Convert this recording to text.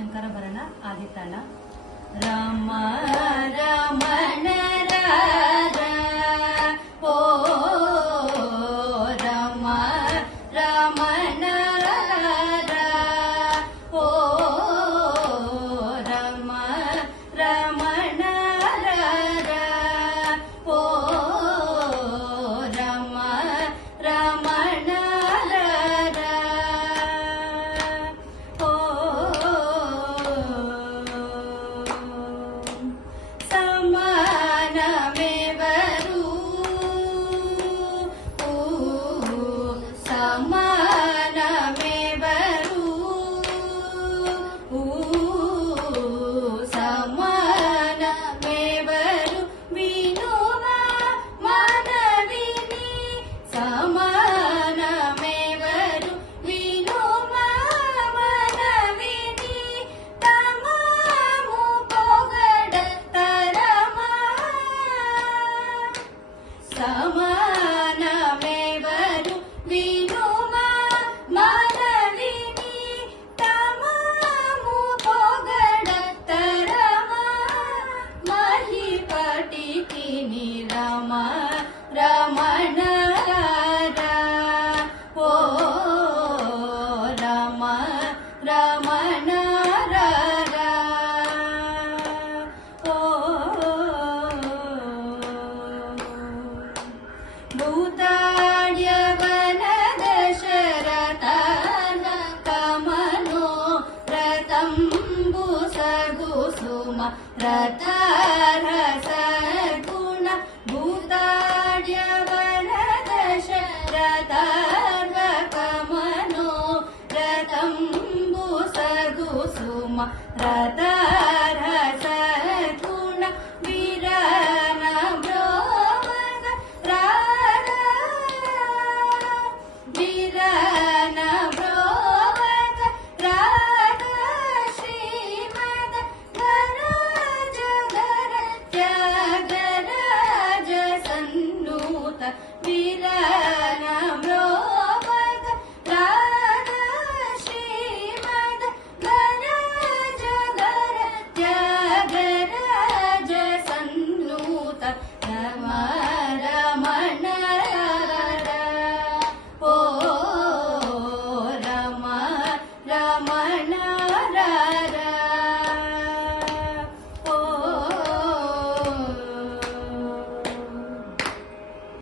ಶಂಕರಾಭರಣ ಆದಿತಾಳ. ರಾಮ ರಮಣ ರಾರ ಓ ರಾಮ ರಮಣ ರಾರ ಓ ರಾಮ ರಮಣ ರಾರ ಓ ರಾಮ ರಮಣ ರಾರ ಓ ಸಮಾನಮೇವರು ಸಮಾನಮೇವರು ಸಮಾನಮೇವರು ವಿನುವ ಮನವಿನಿ ಸಮಾನಮೇವರು ವಿನುವ ಮನವಿನಿ ತಮಾಮು ಪೊಗಡ ತರಮ ಸಮಾನಮೇವರು ವಿನುವ ಮನವಿನಿ ತಮಾಮು ಪೊಗಡ ತರಮ ಮಹಿಪಟಿಕಿನಿ ರಮ ರಮಣ ಓ ರಮ ರಮಣ ಓ ಭೂತಾಡ್ಯವನ ದಶರಥನ ಕಮನೋ ರತಂಬುಸ ಕುಸುಮ ರಥರಸ ಗುಣ ಭೂತಾಡ್ಯವನ ದಶರಥನ ಕಮನೋ ರತಂಬುಸ ಕುಸುಮ ರಥ